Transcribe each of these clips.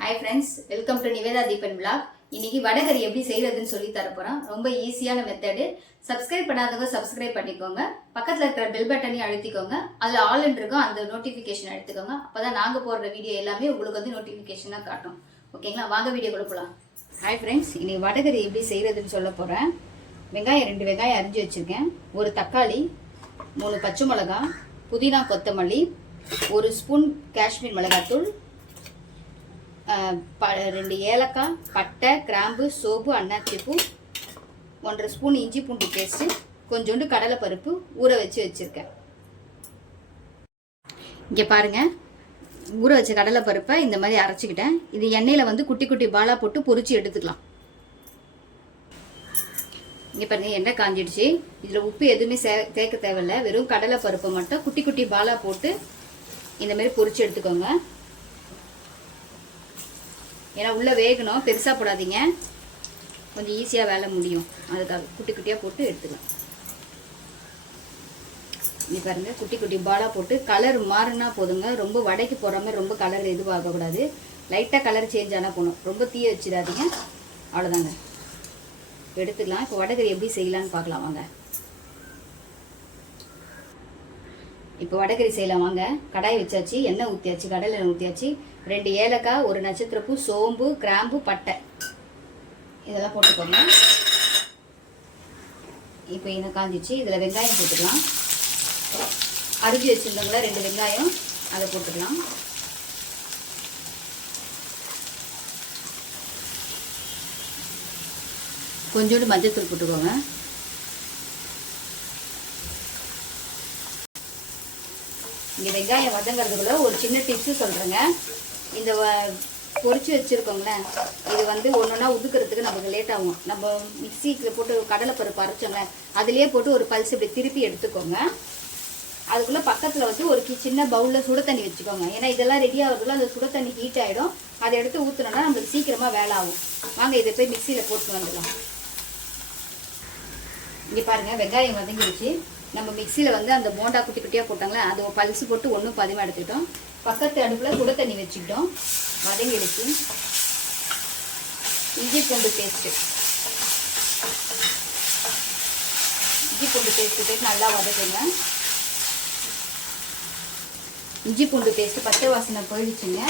Hi friends welcome to Nivetha Deepan blog இன்னைக்கு வடகரி எப்படி செய்யறதுன்னு சொல்லி தரப்போறோம். ரொம்ப ஈஸியான மெத்தடு சப்ஸ்கிரைப் பண்ணாதவங்க சப்ஸ்கிரைப் பண்ணிக்கோங்க. பக்கத்தில் இருக்கிற பெல் பட்டனையும் அழுத்திக்கோங்க. அதில் ஆல் இருக்கும். அந்த நோட்டிஃபிகேஷன் எடுத்துக்கோங்க. அப்போதான் நாங்கள் போடுற வீடியோ எல்லாமே உங்களுக்கு வந்து நோட்டிஃபிகேஷனாக காட்டும். ஓகேங்களா வாங்க வீடியோ கொடுக்கலாம் ஹாய் ஃப்ரெண்ட்ஸ் இன்னைக்கு வடகரி எப்படி செய்யறதுன்னு சொல்ல போகிறேன் வெங்காயம் ரெண்டு வெங்காயம் அரிஞ்சு வச்சுருக்கேன். ஒரு தக்காளி மூணு பச்சை மிளகா புதினா கொத்தமல்லி ஒரு ஸ்பூன் காஷ்மீர் மிளகாத்தூள் ப- ரெண்டு ஏலக்காய் பட்டை கிராம்பு சோப்பு அன்னாச்சிப்பூ ஒன்றரை ஸ்பூன் இஞ்சி பூண்டு பேஸ்ட்டு கொஞ்சோண்டு கடலைப்பருப்பு ஊற வச்சு வச்சுருக்கேன். இங்கே பாருங்க ஊற வச்ச கடலைப்பருப்பை இந்த மாதிரி அரைச்சிக்கிட்டேன். இது எண்ணெயில் வந்து குட்டி குட்டி பாலாக போட்டு பொறிச்சு எடுத்துக்கலாம். இங்கே பாருங்கள் எண்ணெய் காஞ்சிடுச்சு. இதில் உப்பு எதுவுமே சே சேர்க்க தேவையில்ல. வெறும் கடலைப்பருப்பை மட்டும் குட்டி குட்டி பாலாக போட்டு இந்த மாதிரி பொறிச்சு எடுத்துக்கோங்க. ஏன்னா உள்ளே வேகணும் பெருசாக போடாதீங்க. கொஞ்சம் ஈஸியாக வேலை முடியும். அதுக்காக குட்டி குட்டியாக போட்டு எடுத்துக்கலாம். இங்கே பாருங்க குட்டி குட்டி பாலாக போட்டு கலர் மாறுனா போதுங்க. ரொம்ப வடைக்கு போகிற மாதிரி ரொம்ப கலர் எதுவாகக்கூடாது லைட்டாக கலர் சேஞ்ச் ஆனால் போகணும் ரொம்ப தீய வச்சிடாதீங்க. அவ்வளோதாங்க எடுத்துக்கலாம். இப்போ வடகரி எப்படி செய்யலான்னு பார்க்கலாம். வாங்க. இப்போ வடகரி செய்யலாம் வாங்க. கடாய் வச்சாச்சு எண்ணெய் ஊற்றியாச்சு கடலை எண்ணெய் ஊற்றியாச்சு ரெண்டு ஏலக்காய் ஒரு நட்சத்திரப்பூ சோம்பு கிராம்பு பட்டை. இதெல்லாம் போட்டுக்கோங்க. இப்போ என்ன காஞ்சிச்சு இதில் வெங்காயம் போட்டுக்கலாம். அரிஞ்சு வச்சுருந்தோங்களா ரெண்டு வெங்காயம் அதை போட்டுக்கலாம். கொஞ்சோண்டு மஞ்சத்தூள் போட்டுக்கோங்க. இங்கே வெங்காயம் வதங்கிறதுக்குள்ள ஒரு சின்ன டிப்ஸு சொல்கிறேங்க இந்த வ- வச்சுருக்கோங்களேன். இது வந்து ஒன்று ஒன்றா உதுக்கிறதுக்கு நமக்கு லேட் ஆகும். நம்ம மிக்சிக்கில் போட்டு கடலைப்பருப்பு அரைச்சோங்க அதுலேயே போட்டு ஒரு பல்ஸ் இப்படி திருப்பி எடுத்துக்கோங்க. அதுக்குள்ளே பக்கத்தில் வந்து ஒரு கி- சின்ன பவுலில் சுட தண்ணி வச்சுக்கோங்க. ஏன்னா இதெல்லாம் ரெடி ஆகிறதுக்குள்ள அந்த சுட தண்ணி ஹீட் ஆகிடும் அதை எடுத்து ஊற்றுனோன்னா நம்மளுக்கு சீக்கிரமாக வேலை ஆகும். வாங்க இதை போய் மிக்சியில் போட்டு வந்துடலாம். இங்கே பாருங்கள் வெங்காயம் வதங்கிடுச்சு. நம்ம மிக்சியில் வந்து அந்த போண்டா குட்டி குட்டியாக போட்டாங்களே அது பல்ஸ் போட்டு ஒன்றும் பதிமா எடுத்துக்கிட்டோம். பக்கத்து அடுப்பில் சுட தண்ணி வச்சுக்கிட்டோம். வதங்கிடுச்சு இஞ்சி பூண்டு பேஸ்ட்டு இஞ்சி பூண்டு பேஸ்ட்டு போட்டு நல்லா வதக்குங்க. இஞ்சி பூண்டு பேஸ்ட்டு பச்சை வாசனை போயிடுச்சுங்க.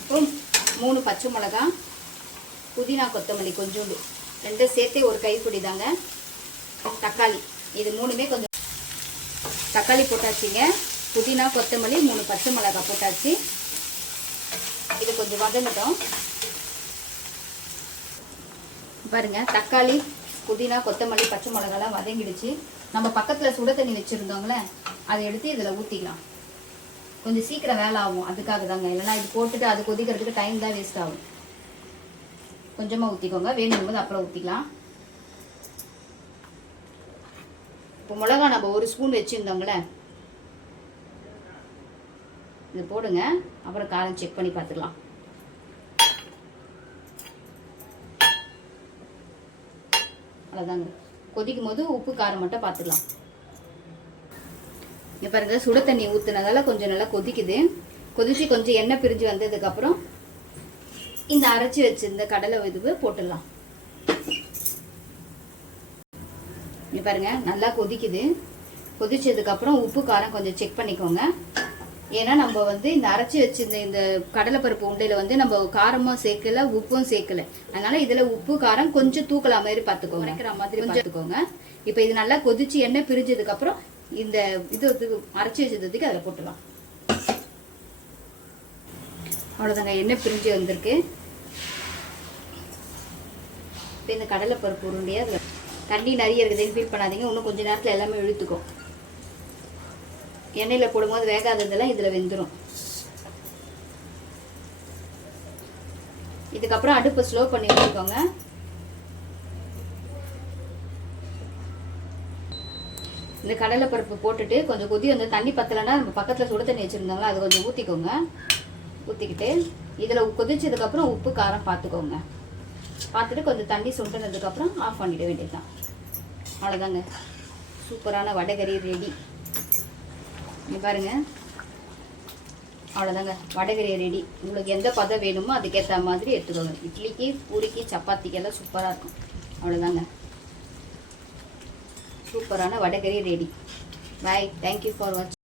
அப்புறம் மூணு பச்சை மிளகா புதினா கொத்தமல்லி கொஞ்சோண்டு. ரெண்டும் சேர்த்தே ஒரு கைப்பிடி தாங்க. தக்காளி. இது மூணுமே கொஞ்சம் தக்காளி போட்டாச்சுங்க. புதினா கொத்தமல்லி மூணு பச்சை மிளகாய் போட்டாச்சு. இது கொஞ்சம் வதங்கட்டும். பாருங்க தக்காளி புதினா கொத்தமல்லி பச்சை மிளகாலாம் வதங்கிடுச்சு. நம்ம பக்கத்தில் சுட தண்ணி வச்சுருந்தோங்களே அதை எடுத்து இதில் ஊற்றிக்கலாம் கொஞ்சம் சீக்கிரம் வேலை ஆகும். அதுக்காக தாங்க. இல்லைன்னா இது போட்டுட்டு அது கொதிக்கிறதுக்கு டைம் தான் வேஸ்ட் ஆகும். கொஞ்சமாக ஊற்றிக்கோங்க வேணும் போது அப்புறம் ஊற்றிக்கலாம் இப்போ மிளகா நம்ம ஒரு ஸ்பூன் வச்சுருந்தோங்களே இது போடுங்க. அப்புறம் காரம் செக் பண்ணி பார்த்துக்கலாம். அவ்வளோதாங்க கொதிக்கும் போது உப்பு காரம் மட்டும் பார்த்துக்கலாம். இங்கே பாருங்க சுட தண்ணி ஊற்றுனதால கொஞ்சம் நல்லா கொதிக்குது. கொதித்து கொஞ்சம் எண்ணெய் பிரிஞ்சு வந்ததுக்கப்புறம் இந்த அரைச்சி வச்சிருந்த கடலை இதுவு போட்டுடலாம். இங்க பாருங்க நல்லா கொதிக்குது. கொதிச்சதுக்கப்புறம் உப்பு காரம் கொஞ்சம் செக் பண்ணிக்கோங்க. ஏன்னா நம்ம வந்து இந்த அரைச்சி வச்சிருந்த இந்த கடலைப்பருப்பு உண்டையில வந்து நம்ம காரமும் சேர்க்கல உப்பும் சேர்க்கல. அதனால இதுல உப்பு காரம் கொஞ்சம் தூக்கலாம் மாதிரி பார்த்துக்கோங்க. நினைக்கிற மாதிரி பார்த்துக்கோங்க. இப்போ இது நல்லா கொதிச்சு எண்ணெய் பிரிஞ்சதுக்கு அப்புறம் இந்த இது வந்து அரைச்சி வச்சதுக்கு அதில் போட்டுலாம் அவ்வளோதாங்க எண்ணெய் பிரிஞ்சு வந்திருக்கு. இப்போ இந்த கடலைப்பருப்பு உருண்டையை அதில் தண்ணி நிறைய இருக்குதுன்னு ஃபீல் பண்ணாதீங்க. இன்னும் கொஞ்சம் நேரத்தில் எல்லாமே இழுத்துக்கும். எண்ணெயில் போடும்போது வேகாததெல்லாம் இதில் வெந்துடும் இதுக்கப்புறம் அடுப்பை ஸ்லோ பண்ணி வச்சுக்கோங்க. இந்த கடலைப்பருப்பு போட்டுட்டு கொஞ்சம் கொதி வந்து தண்ணி பத்தலைன்னா நம்ம பக்கத்தில் சுடு தண்ணி வச்சுருந்தாங்களா அது கொஞ்சம் ஊற்றிக்கோங்க ஊற்றிக்கிட்டு இதில் கொதிச்சதுக்கப்புறம் உப்பு காரம் பார்த்துக்கோங்க பார்த்துட்டு கொஞ்சம் தண்ணி சுண்டுனதுக்கப்புறம் ஆஃப் பண்ணிட வேண்டியதுதான். அவ்வளோதாங்க சூப்பரான வடகறி ரெடி இங்க பாருங்க. அவ்வளோதாங்க வடகறி ரெடி உங்களுக்கு எந்த பதம் வேணுமோ அதுக்கேற்ற மாதிரி எடுத்துக்கோங்க. இட்லிக்கு பூரிக்கு சப்பாத்திக்கெல்லாம் சூப்பராக இருக்கும். அவ்வளோதாங்க சூப்பரான vadacurry ready bye thank you for வாட்சிங்